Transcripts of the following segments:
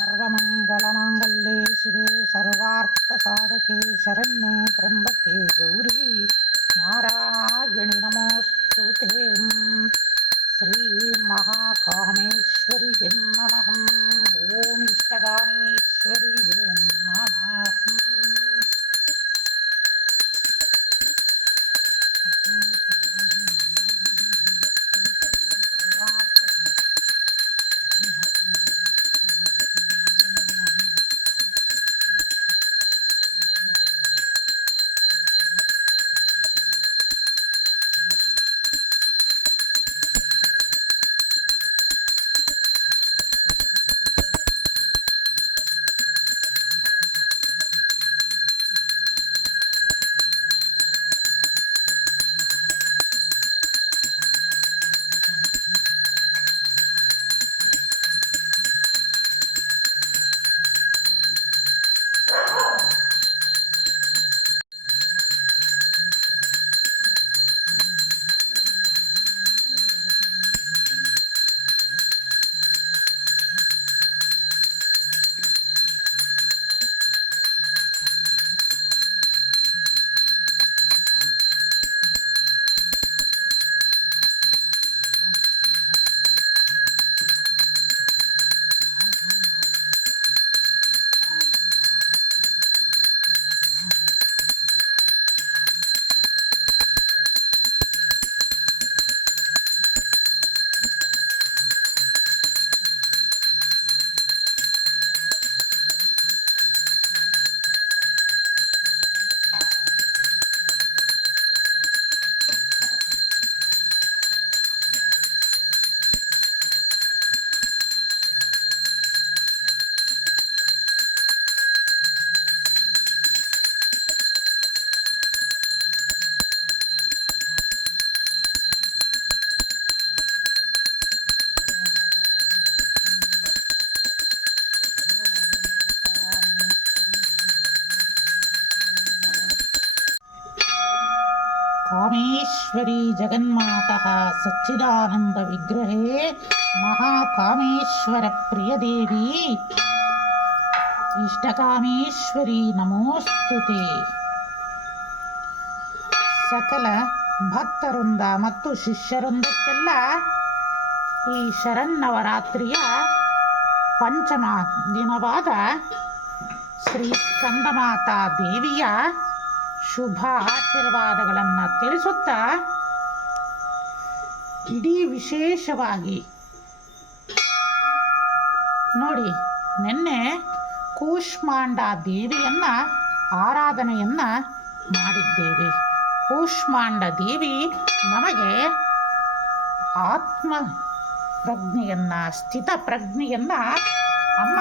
சர்வமங்கலமாங்கல்யே ஸ்ரீ சர்வார்த்த சாதகே சரண்யே திரம்பகே கௌரி. நாராயணி நமோஸ்து தேம். ஸ்ரீ மகாகாமேஸ்வரி நமகம் ஓம் இஷ்டகாமேஸ்வரி நமகம் ಸ್ಫುಟತಃ ಸಚ್ಚಿದಾನಂದ ವಿಗ್ರಹೇ ಮಹಾಕಾಮೇಶ್ವರ ಪ್ರಿಯದೇವಿ. ಇಷ್ಟಕಾಮೇಶ್ವರಿ ನಮೋಸ್ತುತಿ. ಸಕಲ ಭಕ್ತರಿಂದ ಮತ್ತು ಶಿಷ್ಯರೊಂದಕ್ಕೆಲ್ಲ ಈ ಶರನ್ನವರಾತ್ರಿಯ ಪಂಚಮ ದಿನವಾದ ಶ್ರೀ ಚಂದಮಾತಾ ದೇವಿಯ ಶುಭ ಆಶೀರ್ವಾದಗಳನ್ನು ತಿಳಿಸುತ್ತಾ ಇಡೀ ವಿಶೇಷವಾಗಿ. ನೋಡಿ, ನಿನ್ನೆ ಕೂಷ್ಮಾಂಡ ದೇವಿಯನ್ನ ಆರಾಧನೆಯನ್ನ ಮಾಡಿದ್ದೇವೆ. ಕೂಷ್ಮಾಂಡ ದೇವಿ ನಮಗೆ ಆತ್ಮ ಪ್ರಜ್ಞೆಯನ್ನ ಸ್ಥಿತ ಪ್ರಜ್ಞೆಯನ್ನ ಅಮ್ಮ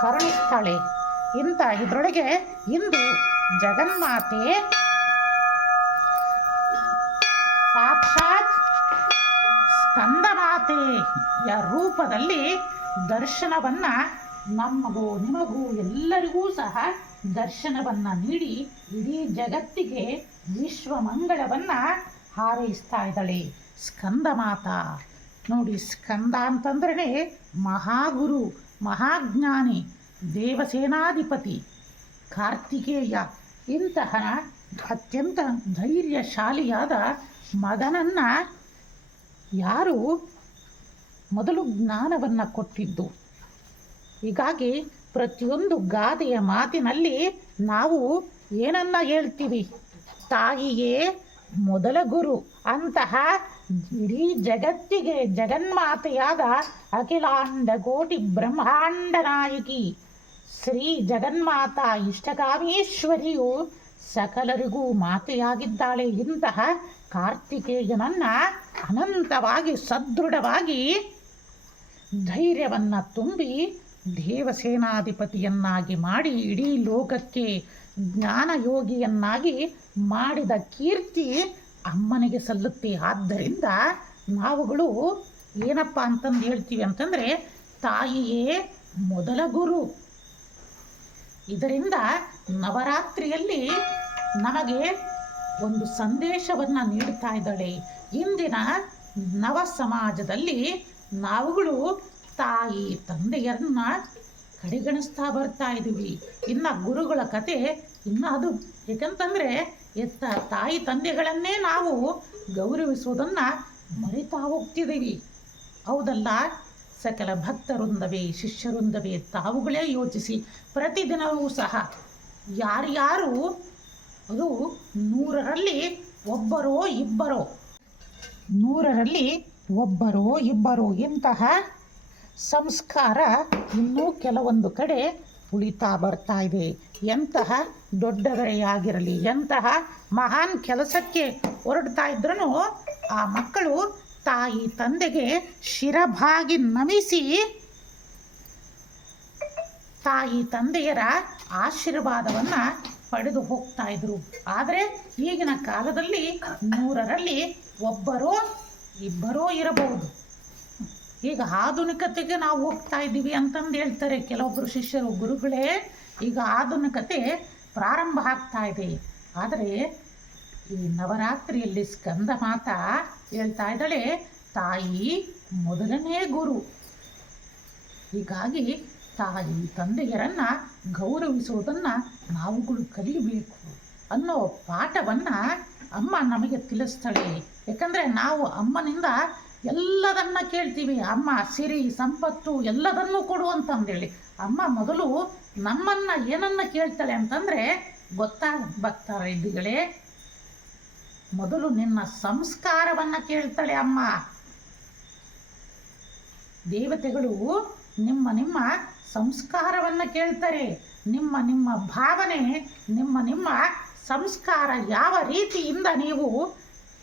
ಕರುಣಿಸ್ತಾಳೆ. ಇಂಥ ಇದರೊಳಗೆ ಇಂದು ಜಗನ್ಮಾತೆ ಸ್ಕಂದಮಾತೆಯ ರೂಪದಲ್ಲಿ ದರ್ಶನವನ್ನ ನಮಗೂ ನಿಮಗೂ ಎಲ್ಲರಿಗೂ ಸಹ ದರ್ಶನವನ್ನ ನೀಡಿ ಇಡೀ ಜಗತ್ತಿಗೆ ವಿಶ್ವ ಮಂಗಳವನ್ನ ಹಾರೈಸ್ತಾ ಇದ್ದಾಳೆ ಸ್ಕಂದಮಾತಾ. ನೋಡಿ ಸ್ಕಂದ ಅಂತಂದ್ರೆ ಮಹಾಗುರು, ಮಹಾಜ್ಞಾನಿ, ದೇವಸೇನಾಧಿಪತಿ, ಕಾರ್ತಿಕೇಯ, ಇಂತಹ ಅತ್ಯಂತ ಧೈರ್ಯಶಾಲಿಯಾದ ಮಗನನ್ನ ಯಾರು ಮೊದಲು ಜ್ಞಾನವನ್ನು ಕೊಟ್ಟಿದ್ದು. ಹೀಗಾಗಿ ಪ್ರತಿಯೊಂದು ಗಾದೆಯ ಮಾತಿನಲ್ಲಿ ನಾವು ಏನನ್ನ ಹೇಳ್ತೀವಿ? ತಾಯಿಯೇ ಮೊದಲ ಗುರು ಅಂತಹ ಇಡೀ ಜಗತ್ತಿಗೆ ಜಗನ್ಮಾತೆಯಾದ ಅಖಿಲಾಂಡ ಕೋಟಿ ಬ್ರಹ್ಮಾಂಡ ನಾಯಕಿ ಶ್ರೀ ಜಗನ್ಮಾತಾ ಇಷ್ಟಕಾಮೇಶ್ವರಿಯು ಸಕಲರಿಗೂ ಮಾತೆಯಾಗಿದ್ದಾಳೆ ಇಂತಹ ಕಾರ್ತಿಕೇಯನನ್ನ ಅನಂತವಾಗಿ ಸದೃಢವಾಗಿ ಧೈರ್ಯವನ್ನ ತುಂಬಿ ದೇವಸೇನಾಧಿಪತಿಯನ್ನಾಗಿ ಮಾಡಿ ಇಡೀ ಲೋಕಕ್ಕೆ ಜ್ಞಾನಯೋಗಿಯನ್ನಾಗಿ ಮಾಡಿದ ಕೀರ್ತಿ ಅಮ್ಮನಿಗೆ ಸಲ್ಲುತ್ತೆ. ಆದ್ದರಿಂದ ನಾವುಗಳು ಏನಪ್ಪ ಅಂತಂದು ಹೇಳ್ತೀವಿ ಅಂತಂದರೆ ತಾಯಿಯೇ ಮೊದಲ ಗುರು. ಇದರಿಂದ ನವರಾತ್ರಿಯಲ್ಲಿ ನಮಗೆ ಒಂದು ಸಂದೇಶವನ್ನು ನೀಡ್ತಾ ಇದ್ದಾಳೆ. ಇಂದಿನ ನವ ಸಮಾಜದಲ್ಲಿ ನಾವುಗಳು ತಾಯಿ, ತಂದೆಯರನ್ನ ಕಡೆಗಣಿಸ್ತಾ ಬರ್ತಾ ಇದ್ದೀವಿ. ಇನ್ನು ಗುರುಗಳ ಕತೆ ಇನ್ನು ಅದು. ಏಕೆಂತಂದರೆ, ಎತ್ತ ತಾಯಿ, ತಂದೆಗಳನ್ನೇ ನಾವು ಗೌರವಿಸುವುದನ್ನು ಮರಿತಾ ಹೋಗ್ತಿದ್ದೀವಿ. ಹೌದಲ್ಲ? ಸಕಲ ಭಕ್ತರುಂದವೇ ಶಿಷ್ಯರುಂದವೇ ತಾವುಗಳೇ ಯೋಚಿಸಿ ಪ್ರತಿದಿನವೂ ಸಹ ಯಾರ್ಯಾರು ಅದು ನೂರರಲ್ಲಿ ಒಬ್ಬರೋ ಇಬ್ಬರೋ. ನೂರರಲ್ಲಿ ಒಬ್ಬರೋ ಇಬ್ಬರೋ ಇಂತಹ ಸಂಸ್ಕಾರ ಇನ್ನೂ ಕೆಲವೊಂದು ಕಡೆ ಉಳಿತಾ ಬರ್ತಾ ಇದೆ. ಎಂತಹ ದೊಡ್ಡವರೆಯಾಗಿರಲಿ ಎಂತಹ ಮಹಾನ್ ಕೆಲಸಕ್ಕೆ ಹೊರಡ್ತಾ ಇದ್ರೂ ಆ ಮಕ್ಕಳು ತಾಯಿ ತಂದೆಗೆ ಶಿರಭಾಗಿ ನಮಿಸಿ ತಾಯಿ ತಂದೆಯರ ಆಶೀರ್ವಾದವನ್ನು ಪಡೆದು ಹೋಗ್ತಾ ಇದ್ರು. ಆದರೆ ಈಗಿನ ಕಾಲದಲ್ಲಿ ನೂರರಲ್ಲಿ ಒಬ್ಬರೋ ಇಬ್ಬರೋ ಇರಬಹುದು. ಈಗ ಆಧುನಿಕತೆಗೆ ನಾವು ಹೋಗ್ತಾ ಇದ್ದೀವಿ ಅಂತಂದು ಹೇಳ್ತಾರೆ ಕೆಲವೊಬ್ಬರು ಶಿಷ್ಯರು, ಗುರುಗಳೇ, ಈಗ ಆಧುನಿಕತೆ ಪ್ರಾರಂಭ ಆಗ್ತಾ ಇದೆ. ಆದರೆ ಈ ನವರಾತ್ರಿಯಲ್ಲಿ ಸ್ಕಂದ ಮಾತ ಹೇಳ್ತಾ ಇದ್ದಾಳೆ, ತಾಯಿ ಮೊದಲನೇ ಗುರು. ಹೀಗಾಗಿ ತಾಯಿ ತಂದೆಯರನ್ನ ಗೌರವಿಸುವುದನ್ನು ನಾವುಗಳು ಕಲಿಯಬೇಕು ಅನ್ನೋ ಪಾಠವನ್ನು ಅಮ್ಮ ನಮಗೆ ತಿಳಿಸ್ತಾಳೆ. ಯಾಕಂದರೆ ನಾವು ಅಮ್ಮನಿಂದ ಎಲ್ಲದನ್ನ ಕೇಳ್ತೀವಿ. ಅಮ್ಮ ಸಿರಿ, ಸಂಪತ್ತು ಎಲ್ಲದನ್ನೂ ಕೊಡು ಅಂತಂದೇಳಿ. ಅಮ್ಮ ಮೊದಲು ನಮ್ಮನ್ನ ಏನನ್ನ ಕೇಳ್ತಾಳೆ ಅಂತಂದರೆ, ಗೊತ್ತಾ ಭಕ್ತ ರೆಡ್ಡಿಗಳೇ ಮೊದಲು ನಿನ್ನ ಸಂಸ್ಕಾರವನ್ನ ಕೇಳ್ತಾಳೆ ಅಮ್ಮ. ದೇವತೆಗಳು ನಿಮ್ಮ ನಿಮ್ಮ ಸಂಸ್ಕಾರವನ್ನ ಕೇಳ್ತಾರೆ. ನಿಮ್ಮ ನಿಮ್ಮ ಭಾವನೆ, ನಿಮ್ಮ ನಿಮ್ಮ ಸಂಸ್ಕಾರ ಯಾವ ರೀತಿಯಿಂದ ನೀವು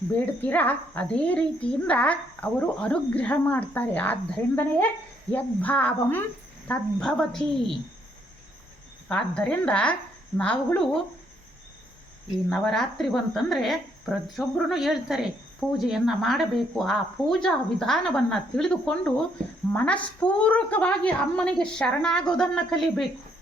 ಬೇಡ್ತೀರಾ, ಅದೇ ರೀತಿಯಿಂದ ಅವರು ಅನುಗ್ರಹ ಮಾಡ್ತಾರೆ. ಆದ್ದರಿಂದನೇ ಯದ್ಭಾವಂ ತದ್ಭವತಿ. ಆದ್ದರಿಂದ ನಾವುಗಳು ಈ ನವರಾತ್ರಿ ಬಂತಂದರೆ ಪ್ರತಿಯೊಬ್ಬರೂ ಹೇಳ್ತಾರೆ ಪೂಜೆಯನ್ನು ಮಾಡಬೇಕು. ಆ ಪೂಜಾ ವಿಧಾನವನ್ನು ತಿಳಿದುಕೊಂಡು ಮನಸ್ಪೂರ್ವಕವಾಗಿ ಅಮ್ಮನಿಗೆ ಶರಣಾಗೋದನ್ನು ಕಲಿಬೇಕು.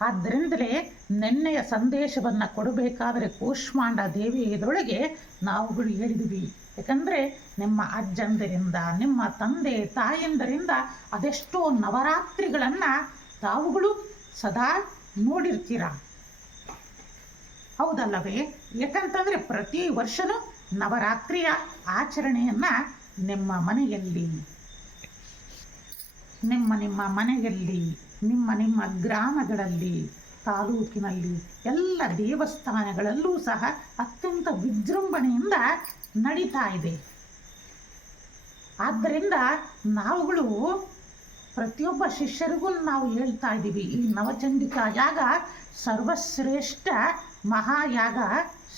ಆದ್ದರಿಂದಲೇ ನೆನ್ನೆಯ ಸಂದೇಶವನ್ನು ಕೊಡಬೇಕಾದರೆ ಕೂಷ್ಮಾಂಡ ದೇವಿ ಇದರೊಳಗೆ ನಾವುಗಳು ಹೇಳಿದ್ವಿ. ಯಾಕಂದರೆ ನಿಮ್ಮ ಅಜ್ಜಂದರಿಂದ, ನಿಮ್ಮ ತಂದೆ, ತಾಯಂದರಿಂದ ಅದೆಷ್ಟೋ ನವರಾತ್ರಿಗಳನ್ನು ತಾವುಗಳು ಸದಾ ನೋಡಿರ್ತೀರ? ಹೌದಲ್ಲವೇ? ಯಾಕಂತಂದರೆ ಪ್ರತಿ ವರ್ಷವೂ ನವರಾತ್ರಿಯ ಆಚರಣೆಯನ್ನು ನಿಮ್ಮ ಮನೆಯಲ್ಲಿ. ನಿಮ್ಮ ನಿಮ್ಮ ಮನೆಯಲ್ಲಿ, ನಿಮ್ಮ ನಿಮ್ಮ ಗ್ರಾಮಗಳಲ್ಲಿ, ತಾಲೂಕಿನಲ್ಲಿ ಎಲ್ಲ ದೇವಸ್ಥಾನಗಳಲ್ಲೂ ಸಹ ಅತ್ಯಂತ ವಿಜೃಂಭಣೆಯಿಂದ ನಡೀತಾ ಇದೆ. ಆದ್ದರಿಂದ ನಾವುಗಳು ಪ್ರತಿಯೊಬ್ಬ ಶಿಷ್ಯರಿಗೂ ನಾವು ಹೇಳ್ತಾ ಇದ್ದೀವಿ, ಈ ನವಚಂಡಿಕಾ ಯಾಗ ಸರ್ವಶ್ರೇಷ್ಠ ಮಹಾಯಾಗ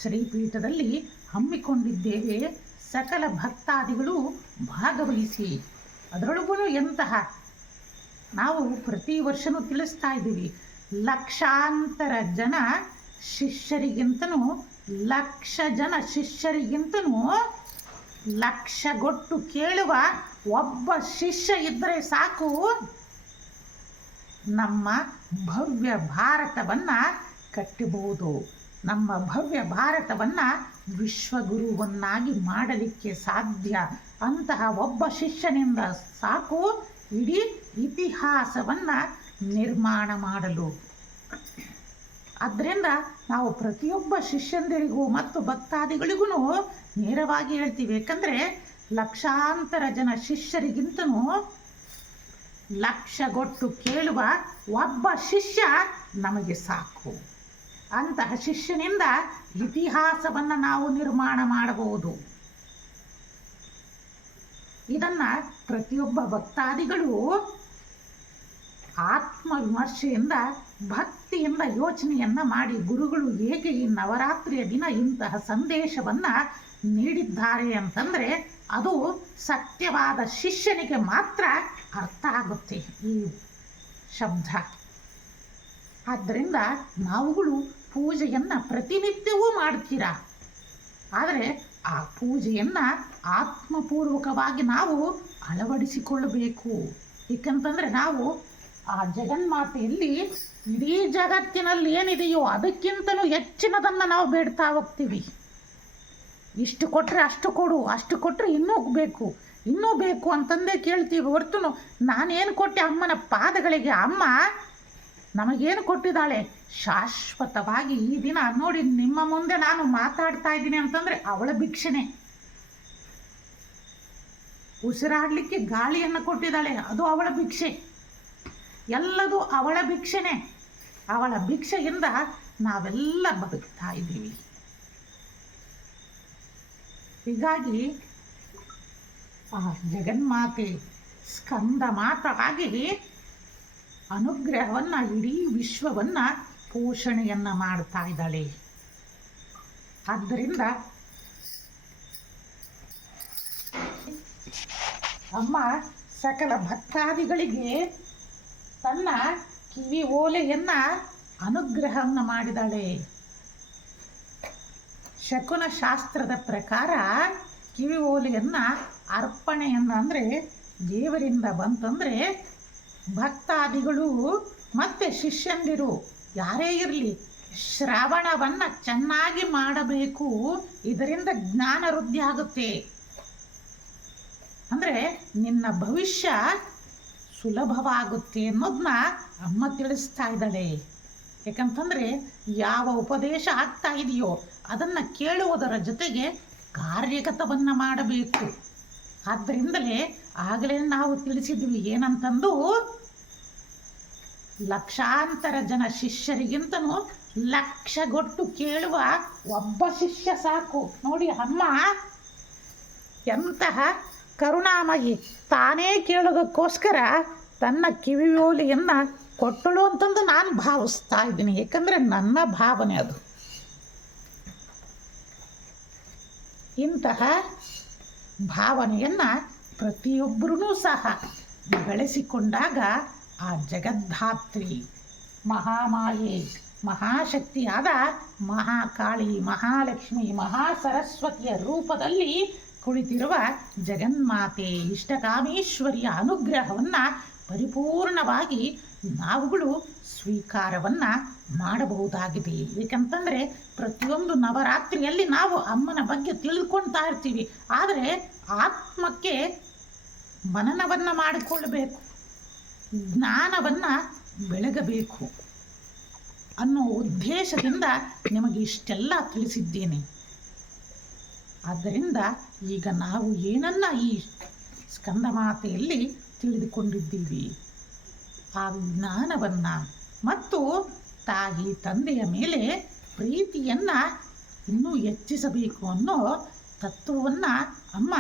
ಶ್ರೀಪೀಠದಲ್ಲಿ ಹಮ್ಮಿಕೊಂಡಿದ್ದೇವೆ ಸಕಲ ಭಕ್ತಾದಿಗಳು ಭಾಗವಹಿಸಿ. ಅದರೊಳಗೂ ಎಂತಹ? ನಾವು ಪ್ರತಿ ವರ್ಷನೂ ತಿಳಿಸ್ತಾ ಇದ್ದೀವಿ, ಲಕ್ಷಾಂತರ ಜನ ಶಿಷ್ಯರಿಗಿಂತನೂ, ಲಕ್ಷ ಜನ ಶಿಷ್ಯರಿಗಿಂತನೂ ಲಕ್ಷಗೊಟ್ಟು ಕೇಳುವ ಒಬ್ಬ ಶಿಷ್ಯ ಇದ್ದರೆ ಸಾಕು. ನಮ್ಮ ಭವ್ಯ ಭಾರತವನ್ನು ಕಟ್ಟಬಹುದು. ನಮ್ಮ ಭವ್ಯ ಭಾರತವನ್ನು ವಿಶ್ವಗುರುವನ್ನಾಗಿ ಮಾಡಲಿಕ್ಕೆ ಸಾಧ್ಯ. ಅಂತಹ ಒಬ್ಬ ಶಿಷ್ಯನಿಂದ ಸಾಕು ಇಡೀ ಇತಿಹಾಸವನ್ನು ನಿರ್ಮಾಣ ಮಾಡಲು. ಆದ್ದರಿಂದ ನಾವು ಪ್ರತಿಯೊಬ್ಬ ಶಿಷ್ಯಂದರಿಗೂ ಮತ್ತು ಭಕ್ತಾದಿಗಳಿಗೂ ನೇರವಾಗಿ ಹೇಳ್ತೀವಿ. ಏಕೆಂದರೆ ಲಕ್ಷಾಂತರ ಜನ ಶಿಷ್ಯರಿಗಿಂತನೂ ಲಕ್ಷಗೊಟ್ಟು ಕೇಳುವ ಒಬ್ಬ ಶಿಷ್ಯ ನಮಗೆ ಸಾಕು. ಅಂತಹ ಶಿಷ್ಯನಿಂದ ಇತಿಹಾಸವನ್ನು ನಾವು ನಿರ್ಮಾಣ ಮಾಡಬಹುದು. ಇದನ್ನು ಪ್ರತಿಯೊಬ್ಬ ಭಕ್ತಾದಿಗಳು ಆತ್ಮವಿಮರ್ಶೆಯಿಂದ, ಭಕ್ತಿಯಿಂದ ಯೋಚನೆಯನ್ನು ಮಾಡಿ ಗುರುಗಳು ಹೇಗೆ ಈ ನವರಾತ್ರಿಯ ದಿನ ಇಂತಹ ಸಂದೇಶವನ್ನು ನೀಡಿದ್ದಾರೆ ಅಂತಂದರೆ ಅದು ಸತ್ಯವಾದ ಶಿಷ್ಯನಿಗೆ ಮಾತ್ರ ಅರ್ಥ ಆಗುತ್ತೆ ಈ ಶಬ್ದ. ಆದ್ದರಿಂದ ನಾವುಗಳು ಪೂಜೆಯನ್ನು ಪ್ರತಿನಿತ್ಯವೂ ಮಾಡ್ತೀರಾ? ಆದರೆ ಆ ಪೂಜೆಯನ್ನು ಆತ್ಮಪೂರ್ವಕವಾಗಿ ನಾವು ಅಳವಡಿಸಿಕೊಳ್ಳಬೇಕು. ಏಕೆಂತಂದರೆ ನಾವು ಆ ಜಗನ್ಮಾತೆಯಲ್ಲಿ ಇಡೀ ಜಗತ್ತಿನಲ್ಲಿ ಏನಿದೆಯೋ ಅದಕ್ಕಿಂತಲೂ ಹೆಚ್ಚಿನದನ್ನು ನಾವು ಬೇಡ್ತಾ ಹೋಗ್ತೀವಿ. ಇಷ್ಟು ಕೊಟ್ಟರೆ ಅಷ್ಟು ಕೊಡು, ಅಷ್ಟು ಕೊಟ್ಟರೆ ಇನ್ನೂ ಬೇಕು ಇನ್ನೂ ಬೇಕು ಅಂತಂದೇ ಕೇಳ್ತೀವಿ ಹೊರ್ತು ನಾನೇನು ಕೊಟ್ಟೆ ಅಮ್ಮನ ಪಾದಗಳಿಗೆ? ಅಮ್ಮ ನಮಗೇನು ಕೊಟ್ಟಿದ್ದಾಳೆ? ಶಾಶ್ವತವಾಗಿ ಈ ದಿನ ನೋಡಿ ನಿಮ್ಮ ಮುಂದೆ ನಾನು ಮಾತಾಡ್ತಾ ಇದ್ದೀನಿ ಅಂತಂದರೆ ಅವಳ ಭಿಕ್ಷೆನೆ. ಉಸಿರಾಡಲಿಕ್ಕೆ ಗಾಳಿಯನ್ನು ಕೊಟ್ಟಿದ್ದಾಳೆ, ಅದು ಅವಳ ಭಿಕ್ಷೆ. ಎಲ್ಲದೂ ಅವಳ ಭಿಕ್ಷೆನೆ. ಅವಳ ಭಿಕ್ಷೆಯಿಂದ ನಾವೆಲ್ಲ ಬದುಕ್ತಾ ಇದ್ದೀವಿ. ಹೀಗಾಗಿ ಆ ಜಗನ್ಮಾತೆ ಸ್ಕಂದ ಮಾತಾಗಿ ಅನುಗ್ರಹವನ್ನು, ಇಡೀ ವಿಶ್ವವನ್ನು ಪೋಷಣೆಯನ್ನು ಮಾಡ್ತಾ ಇದ್ದಾಳೆ. ಆದ್ದರಿಂದ ಅಮ್ಮ ಸಕಲ ಭಕ್ತಾದಿಗಳಿಗೆ ತನ್ನ ಕಿವಿ ಓಲೆಯನ್ನು ಅನುಗ್ರಹವನ್ನು ಮಾಡಿದಾಳೆ ಶಕುನ ಶಾಸ್ತ್ರದ ಪ್ರಕಾರ ಕಿವಿ ಓಲೆಯನ್ನ ಅರ್ಪಣೆಯನ್ನ ಅಂದರೆ ದೇವರಿಂದ ಬಂತಂದರೆ ಭಕ್ತಾದಿಗಳು ಮತ್ತೆ ಶಿಷ್ಯಂದಿರು ಯಾರೇ ಇರಲಿ, ಶ್ರವಣವನ್ನು ಚೆನ್ನಾಗಿ ಮಾಡಬೇಕು. ಇದರಿಂದ ಜ್ಞಾನ ವೃದ್ಧಿ ಆಗುತ್ತೆ. ಅಂದರೆ ನಿನ್ನ ಭವಿಷ್ಯ ಸುಲಭವಾಗುತ್ತೆ ಅನ್ನೋದನ್ನ ಅಮ್ಮ ತಿಳಿಸ್ತಾ ಇದ್ದಾಳೆ. ಯಾಕಂತಂದರೆ ಯಾವ ಉಪದೇಶ ಆಗ್ತಾ ಇದೆಯೋ ಅದನ್ನು ಕೇಳುವುದರ ಜೊತೆಗೆ ಕಾರ್ಯಗತವನ್ನು ಮಾಡಬೇಕು. ಆದ್ದರಿಂದಲೇ ಆಗಲೇ ನಾವು ತಿಳಿಸಿದ್ವಿ ಏನಂತಂದು ಲಕ್ಷಾಂತರ ಜನ ಶಿಷ್ಯರಿಗಿಂತನೂ ಲಕ್ಷಗೊಟ್ಟು ಕೇಳುವ ಒಬ್ಬ ಶಿಷ್ಯ ಸಾಕು. ನೋಡಿ ಅಮ್ಮ, ಎಂತಹ ಕರುಣಾಮಯಿ. ತಾನೇ ಕೇಳೋದಕ್ಕೋಸ್ಕರ ತನ್ನ ಕಿವಿಯೋಲಿಯನ್ನು ಕೊಟ್ಟಳು ಅಂತಂದು ನಾನು ಭಾವಿಸ್ತಾ ಇದ್ದೀನಿ. ಏಕೆಂದರೆ ನನ್ನ ಭಾವನೆ ಅದು. ಇಂತಹ ಭಾವನೆಯನ್ನು ಪ್ರತಿಯೊಬ್ಬರೂ ಸಹ ಬೆಳೆಸಿಕೊಂಡಾಗ ಆ ಜಗದ್ಧಾತ್ರಿ ಮಹಾಮಾಯೆ, ಮಹಾಶಕ್ತಿಯಾದ ಮಹಾಕಾಳಿ, ಮಹಾಲಕ್ಷ್ಮಿ, ಮಹಾಸರಸ್ವತಿಯ ರೂಪದಲ್ಲಿ ಕುಳಿತಿರುವ ಜಗನ್ಮಾತೆ ಇಷ್ಟಕಾಮೇಶ್ವರಿಯ ಅನುಗ್ರಹವನ್ನು ಪರಿಪೂರ್ಣವಾಗಿ ನಾವುಗಳು ಸ್ವೀಕಾರವನ್ನು ಮಾಡಬಹುದಾಗಿದೆ. ಏಕೆಂತಂದರೆ ಪ್ರತಿಯೊಂದು ನವರಾತ್ರಿಯಲ್ಲಿ ನಾವು ಅಮ್ಮನ ಬಗ್ಗೆ ತಿಳ್ಕೊಳ್ತಾ ಇರ್ತೀವಿ. ಆದರೆ ಆತ್ಮಕ್ಕೆ ಮನನವನ್ನು ಮಾಡಿಕೊಳ್ಳಬೇಕು. ಜ್ಞಾನವನ್ನು ಬೆಳಗಬೇಕು ಅನ್ನೋ ಉದ್ದೇಶದಿಂದ ನಿಮಗೆ ಇಷ್ಟೆಲ್ಲ ತಿಳಿಸಿದ್ದೇನೆ. ಆದ್ದರಿಂದ ಈಗ ನಾವು ಏನನ್ನ ಈ ಸ್ಕಂದ ಮಾತೆಯಲ್ಲಿ ತಿಳಿದುಕೊಂಡಿದ್ದೀವಿ. ಆ ಜ್ಞಾನವನ್ನು ಮತ್ತು ತಾಯಿ ತಂದೆಯ ಮೇಲೆ ಪ್ರೀತಿಯನ್ನು ಇನ್ನೂ ಹೆಚ್ಚಿಸಬೇಕು ಅನ್ನೋ ತತ್ವವನ್ನು ಅಮ್ಮ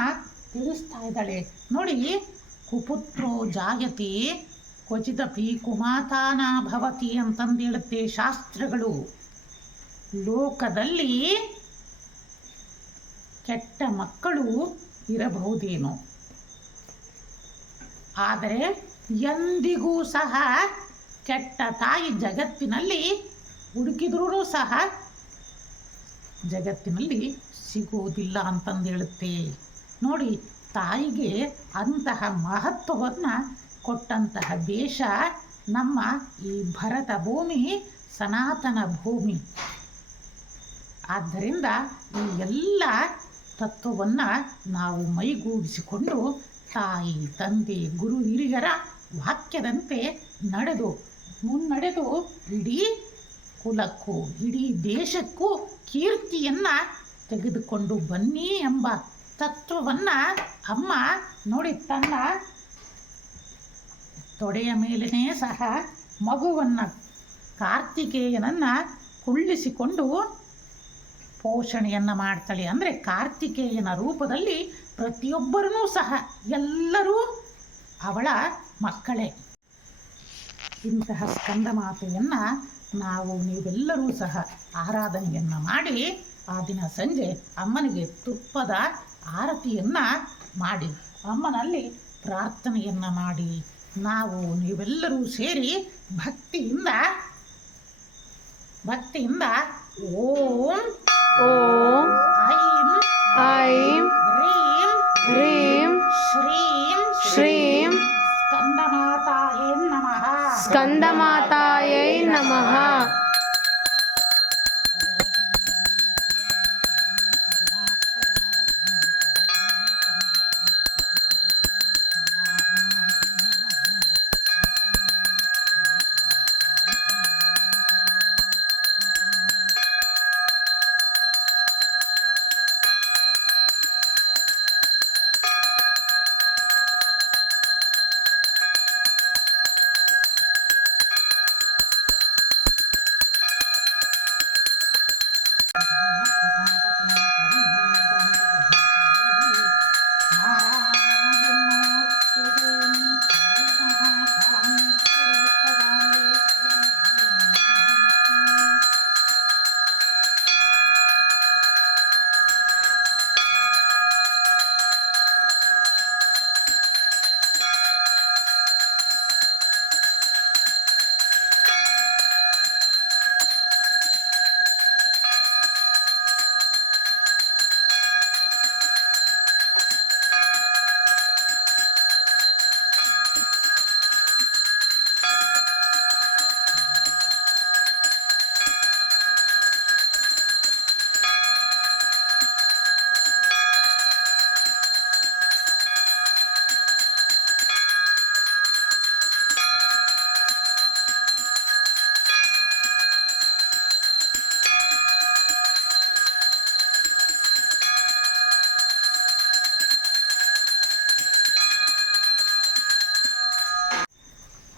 ತಿಳಿಸ್ತಾ ಇದ್ದಾಳೆ. ನೋಡಿ, ಕುಪುತ್ರೋ ಜಾಯತಿ ಕ್ವಚಿದಪಿ ಕುಮಾತಾನ ಭವತಿ ಅಂತಂದೇಳುತ್ತೆ ಶಾಸ್ತ್ರಗಳು. ಲೋಕದಲ್ಲಿ ಕೆಟ್ಟ ಮಕ್ಕಳು ಇರಬಹುದೇನೋ. ಆದರೆ ಎಂದಿಗೂ ಸಹ ಕೆಟ್ಟ ತಾಯಿ ಜಗತ್ತಿನಲ್ಲಿ ಹುಡುಕಿದ್ರೂ ಸಹ ಜಗತ್ತಿನಲ್ಲಿ ಸಿಗುವುದಿಲ್ಲ ಅಂತಂದು ಹೇಳುತ್ತೆ. ನೋಡಿ, ತಾಯಿಗೆ ಅಂತಹ ಮಹತ್ವವನ್ನು ಕೊಟ್ಟಂತಹ ದೇಶ ನಮ್ಮ ಈ ಭರತ ಭೂಮಿ, ಸನಾತನ ಭೂಮಿ. ಆದ್ದರಿಂದ ಈ ಎಲ್ಲ ತತ್ವವನ್ನು ನಾವು ಮೈಗೂಡಿಸಿಕೊಂಡು ತಾಯಿ, ತಂದೆ, ಗುರು, ಹಿರಿಯರ ವಾಕ್ಯದಂತೆ ನಡೆದು ಮುನ್ನಡೆದು ಇಡೀ ಕುಲಕ್ಕೂ, ಇಡೀ ದೇಶಕ್ಕೂ ಕೀರ್ತಿಯನ್ನು ತೆಗೆದುಕೊಂಡು ಬನ್ನಿ ಎಂಬ ತತ್ವವನ್ನು ಅಮ್ಮ ನೋಡಿ ತನ್ನ ತೊಡೆಯ ಮೇಲೇ ಸಹ ಮಗುವನ್ನು, ಕಾರ್ತಿಕೇಯನನ್ನು ಕುಳ್ಳಿಸಿಕೊಂಡು ಪೋಷಣೆಯನ್ನು ಮಾಡ್ತಾಳೆ. ಅಂದರೆ ಕಾರ್ತಿಕೇಯನ ರೂಪದಲ್ಲಿ ಪ್ರತಿಯೊಬ್ಬರೂ ಸಹ ಎಲ್ಲರೂ ಅವಳ ಮಕ್ಕಳೇ. ಇಂತಹ ಸ್ಕಂದ ಮಾತೆಯನ್ನು ನಾವು ನೀವೆಲ್ಲರೂ ಸಹ ಆರಾಧನೆಯನ್ನು ಮಾಡಿ ಆ ದಿನ ಸಂಜೆ ಅಮ್ಮನಿಗೆ ತುಪ್ಪದ ಆರತಿಯನ್ನು ಮಾಡಿ ಅಮ್ಮನಲ್ಲಿ ಪ್ರಾರ್ಥನೆಯನ್ನು ಮಾಡಿ ನಾವು ನೀವೆಲ್ಲರೂ ಸೇರಿ ಭಕ್ತಿಯಿಂದ ಭಕ್ತಿಯಿಂದ ಓಂ ಓಂ ಐಂ ಐಂ ಹ್ರೀಂ ಹ್ರೀಂ ಶ್ರೀಂ ಶ್ರೀಂ ಸ್ಕಂದಮಾತಾಯೇ ನಮಃ ಸ್ಕಂದಮಾತಾಯೈ ನಮಃ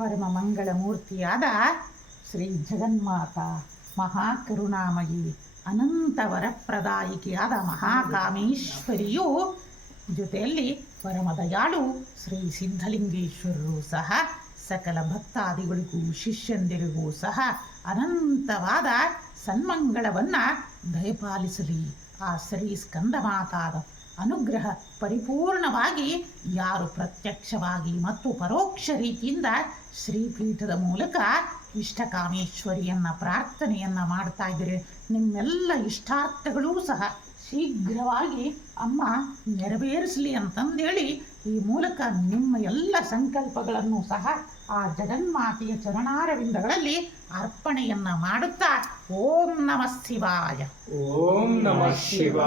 ಪರಮ ಮಂಗಳ ಮೂರ್ತಿಯಾದ ಶ್ರೀ ಜಗನ್ಮಾತ ಮಹಾಕರುಣಾಮಯಿ ಅನಂತ ವರಪ್ರದಾಯಿಕೆಯಾದ ಮಹಾಕಾಮೇಶ್ವರಿಯು ಜೊತೆಯಲ್ಲಿ ಪರಮ ದಯಾಳು ಶ್ರೀ ಸಿದ್ಧಲಿಂಗೇಶ್ವರರು ಸಹ ಸಕಲ ಭಕ್ತಾದಿಗಳಿಗೂ ಶಿಷ್ಯಂದಿರಿಗೂ ಸಹ ಅನಂತವಾದ ಸನ್ಮಂಗಳವನ್ನು ದಯಪಾಲಿಸಲಿ. ಆ ಶ್ರೀ ಸ್ಕಂದಮಾತಾದ ಅನುಗ್ರಹ ಪರಿಪೂರ್ಣವಾಗಿ ಯಾರು ಪ್ರತ್ಯಕ್ಷವಾಗಿ ಮತ್ತು ಪರೋಕ್ಷ ರೀತಿಯಿಂದ ಶ್ರೀಪೀಠದ ಮೂಲಕ ಇಷ್ಟಕಾಮೇಶ್ವರಿಯನ್ನು ಪ್ರಾರ್ಥನೆಯನ್ನು ಮಾಡ್ತಾ ಇದ್ದೀರಿ ನಿಮ್ಮೆಲ್ಲ ಇಷ್ಟಾರ್ಥಗಳೂ ಸಹ ಶೀಘ್ರವಾಗಿ ಅಮ್ಮ ನೆರವೇರಿಸಲಿ ಅಂತಂದೇಳಿ ಈ ಮೂಲಕ ನಿಮ್ಮ ಎಲ್ಲ ಸಂಕಲ್ಪಗಳನ್ನು ಸಹ ಆ ಜಗನ್ಮಾತೆಯ ಚರಣಾರವಿಂದಗಳಲ್ಲಿ ಅರ್ಪಣೆಯನ್ನ ಮಾಡುತ್ತಾ ಓಂ ನಮಃ ಶಿವಾಯ. ಓಂ ನಮಃ ಶಿವ